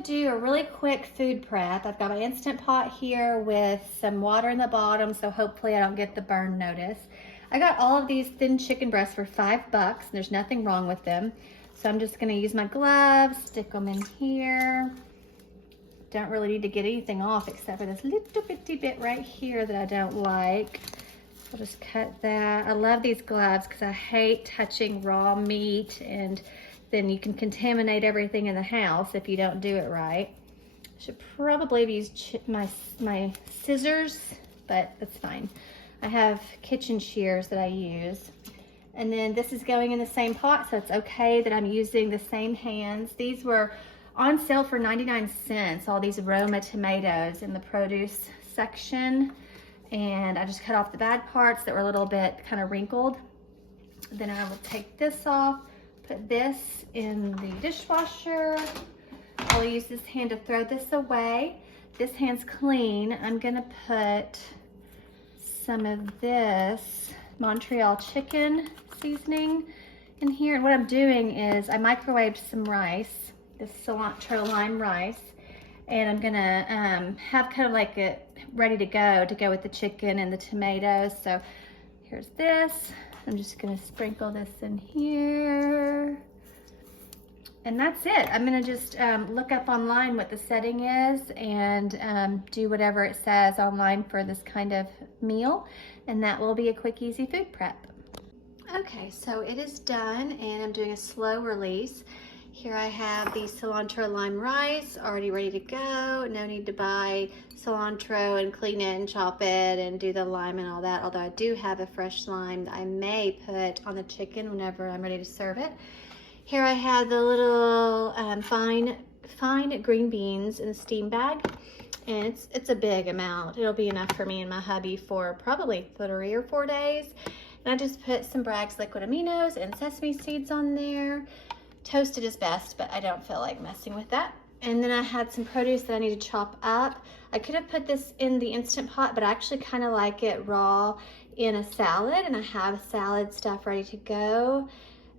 gonna do a really quick food prep. I've got my Instant Pot here with some water in the bottom, so hopefully I don't get the burn notice. I got all of these thin chicken breasts for $5, and there's nothing wrong with them. So I'm just gonna use my gloves, stick them in here. Don't really need to get anything off except for this little bitty bit right here that I don't like. I'll just cut that. I love these gloves because I hate touching raw meat, and then you can contaminate everything in the house if you don't do it right. I should probably have used my scissors, but that's fine. I have kitchen shears that I use. And then this is going in the same pot, so it's okay that I'm using the same hands. These were on sale for 99 cents, all these Roma tomatoes in the produce section. And I just cut off the bad parts that were a little bit kind of wrinkled. Then I will take this off, put this in the dishwasher. I'll use this hand to throw this away. This hand's clean. I'm gonna put some of this Montreal chicken seasoning in here. And what I'm doing is I microwaved some rice, this cilantro lime rice, and I'm gonna have kind of like it ready to go with the chicken and the tomatoes. So here's this. I'm just gonna sprinkle this in here. And that's it. I'm gonna just look up online what the setting is and do whatever it says online for this kind of meal. And that will be a quick, easy food prep. Okay, so it is done and I'm doing a slow release. Here I have the cilantro lime rice already ready to go. No need to buy cilantro and clean it and chop it and do the lime and all that. Although I do have a fresh lime that I may put on the chicken whenever I'm ready to serve it. Here I have the little fine green beans in a steam bag. And it's a big amount. It'll be enough for me and my hubby for probably 3 or 4 days. And I just put some Bragg's liquid aminos and sesame seeds on there. Toasted is best, but I don't feel like messing with that. And then I had some produce that I need to chop up. I could have put this in the Instant Pot, but I actually kind of like it raw in a salad, and I have salad stuff ready to go.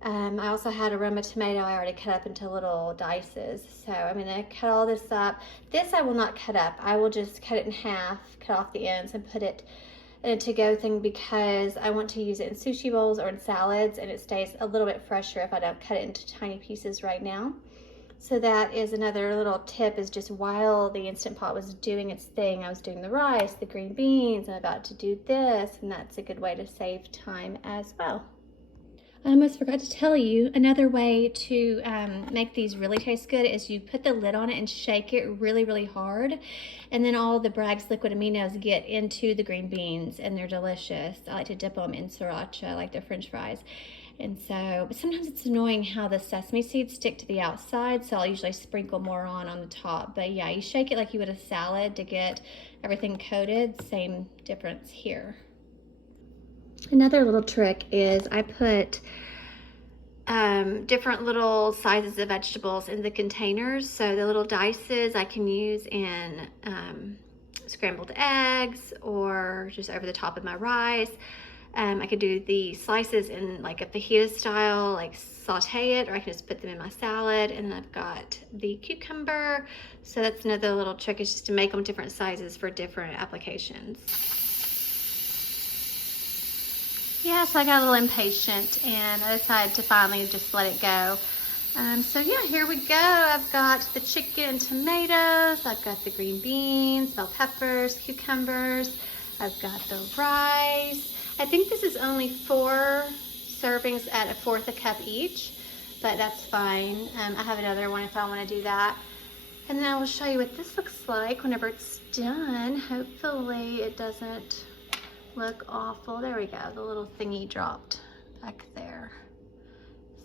I also had a Roma tomato I already cut up into little dices. So I'm gonna cut all this up. This I will not cut up. I will just cut it in half, cut off the ends, and put it in a to-go thing because I want to use it in sushi bowls or in salads, and it stays a little bit fresher if I don't cut it into tiny pieces right now. So that is another little tip, is just while the Instant Pot was doing its thing, I was doing the rice, the green beans, I'm about to do this, and that's a good way to save time as well. I almost forgot to tell you, another way to make these really taste good is you put the lid on it and shake it really, really hard. And then all the Bragg's liquid aminos get into the green beans and they're delicious. I like to dip them in sriracha, I like their French fries. And so, but sometimes it's annoying how the sesame seeds stick to the outside, so I'll usually sprinkle more on the top. But yeah, you shake it like you would a salad to get everything coated. Same difference here. Another little trick is I put different little sizes of vegetables in the containers. So the little dices I can use in scrambled eggs or just over the top of my rice. I could do the slices in like a fajita style, like saute it, or I can just put them in my salad. And then I've got the cucumber. So that's another little trick, is just to make them different sizes for different applications. Yeah, so I got a little impatient and I decided to finally just let it go. So yeah, here we go. I've got the chicken and tomatoes. I've got the green beans, bell peppers, cucumbers. I've got the rice. I think this is only 4 servings at 1/4 a cup each, but that's fine. I have another one if I want to do that. And then I will show you what this looks like whenever it's done. Hopefully it doesn't look awful. There we go. The little thingy dropped back there.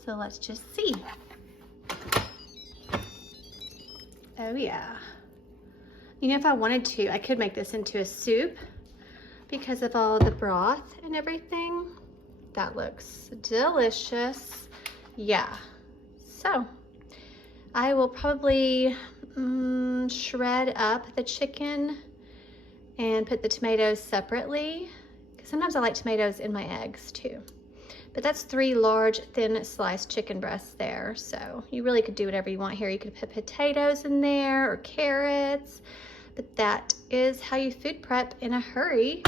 So let's just see. Oh yeah. You know, if I wanted to, I could make this into a soup because of all the broth and everything. That looks delicious. Yeah. So I will probably shred up the chicken and put the tomatoes separately, because sometimes I like tomatoes in my eggs too. But that's 3 large thin sliced chicken breasts there. So you really could do whatever you want here. You could put potatoes in there or carrots, but that is how you food prep in a hurry.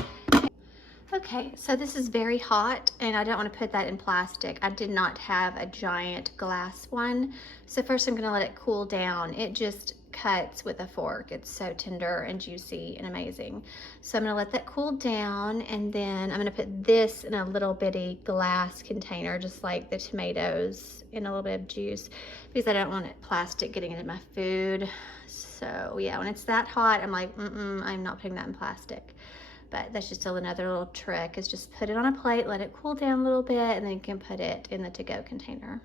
Okay, so this is very hot and I don't want to put that in plastic. I did not have a giant glass one. So first I'm gonna let it cool down. It just cuts with a fork. It's so tender and juicy and amazing. So I'm gonna let that cool down, and then I'm gonna put this in a little bitty glass container, just like the tomatoes, in a little bit of juice, because I don't want it plastic getting into my food. So yeah, when it's that hot, I'm like, I'm not putting that in plastic. But that's just still another little trick, is just put it on a plate, let it cool down a little bit, and then you can put it in the to-go container.